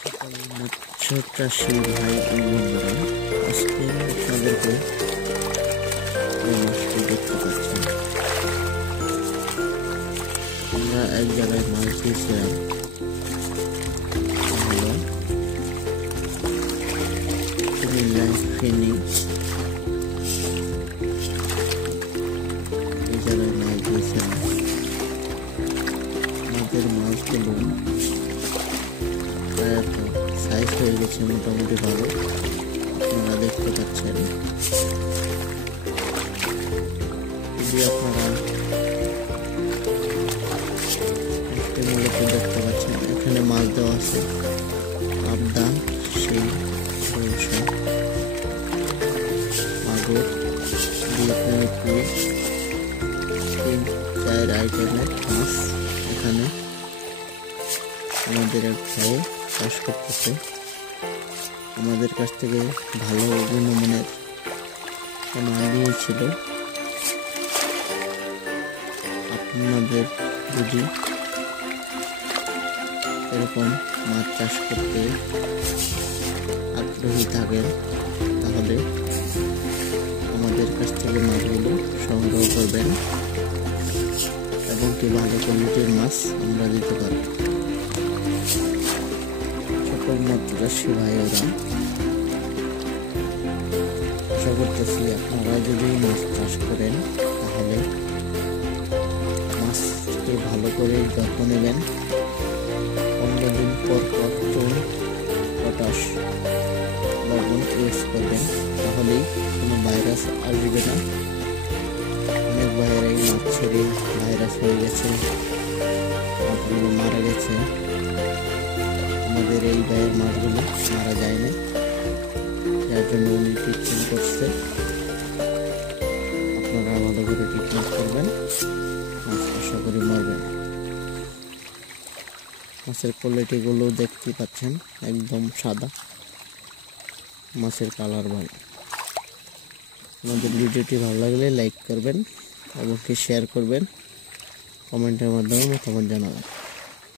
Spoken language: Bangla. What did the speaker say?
মৎস্য চাষী ভাই ও বন্ধুরা, আজকে আপনাদেরকে এই মাছটি দেখতে পাচ্ছেন। আমরা এক জায়গায় মাছ দিয়েছিলাম, কুমিল্লায় ফেনী। এই জায়গায় মাছ দিয়েছিলাম। আমাদের মাছগুলো সাইজ হয়ে গেছে মোটামুটি ভালো, আপনারা দেখতে পাচ্ছেন। যদি আপনারা মূলত দেখতে পাচ্ছেন, এখানে মাছ দেওয়া আছে পাবদা, শিং, সরষা, মাগুর, ভিয়েতনামি পুঁই, 3-4 আইটেমের মাছ এখানে আমাদের এক ভাই চাষ করতেছে। আমাদের কাছ থেকে ভালো গুণমানের মাছ নিয়েছিল। আপনাদের যদি এরকম মাছ চাষ করতে আগ্রহী থাকেন, তাহলে আমাদের কাছ থেকে মাছগুলো সংগ্রহ করবেন এবং কি ভালো কোয়ালিটির মাছ আমরা দিতে পারব। সকল মৎস্য চাষী ভাইয়েরা, আশা করতেছি আপনারা যদি মাছ চাষ করেন তাহলে মাছকে ভালো করে যত্ন নেবেন। 15 দিন পর পর চুন, পটাশ, লবণ ইউজ করবেন, তাহলেই কোনো ভাইরাস আসবে না। অনেক ভাইয়েরাই মাছ ছেড়ে ভাইরাস হয়ে গেছে, মাছগুলো মারা গেছে। আমাদের এই ভাইয়ের মাছগুলো মারা যায় না, যার জন্য উনি ট্রিটমেন্ট করছে। আপনারা ভালো করে ট্রিটমেন্ট করবেন, মাছ আশা করি মরবেন। মাছের কোয়ালিটিগুলো দেখতে পাচ্ছেন, একদম সাদা, মাছের কালার ভালো। আমাদের ভিডিওটি ভালো লাগলে লাইক করবেন এবং শেয়ার করবেন, কমেন্টের মাধ্যমে মতামত জানাবেন।